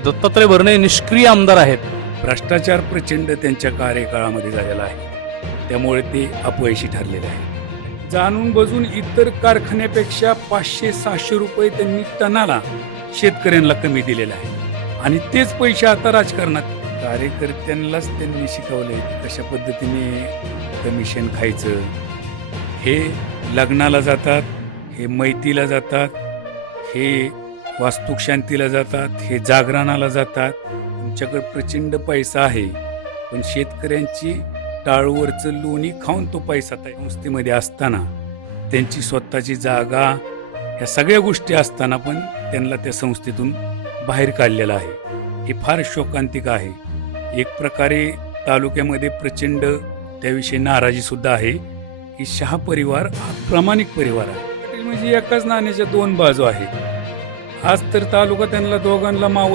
दत्तात्रय भरणे निष्क्रिय आमदार आहेत. भ्रष्टाचार प्रचंड त्यांच्या कार्यकाळामध्ये झालेला आहे, त्यामुळे ते अपयशी ठरलेले आहे. जाणून बजून इतर कारखान्यापेक्षा 500-600 रुपये त्यांनी टनाला शेतकऱ्यांना कमी दिलेले आहे आणि तेच पैसे आता राजकारणात कार्यकर्त्यांनाच त्यांनी शिकवले की कशा पद्धतीने कमिशन खायचं. हे लग्नाला जातात, हे मैतीला जातात, हे वास्तुशांतीला जातात, हे जागरणाला जातात. तुमच्याकडे प्रचंड पैसा आहे, पण शेतकऱ्यांची टाळूवरचं लोणी खाऊन तो पैसा त्या संस्थेमध्ये असताना, त्यांची स्वतःची जागा, ह्या सगळ्या गोष्टी असताना पण त्यांना त्या संस्थेतून बाहेर काढलेलं आहे. हे फार शोकांतिक आहे. एक प्रकारे तालुक्यामध्ये प्रचंड त्याविषयी नाराजीसुद्धा आहे की शहा परिवार हा प्रामाणिक परिवार आहे. म्हणजे एकाच नाण्याच्या दोन बाजू आहेत. आज तर तालुका त्यांना दोघांना मावस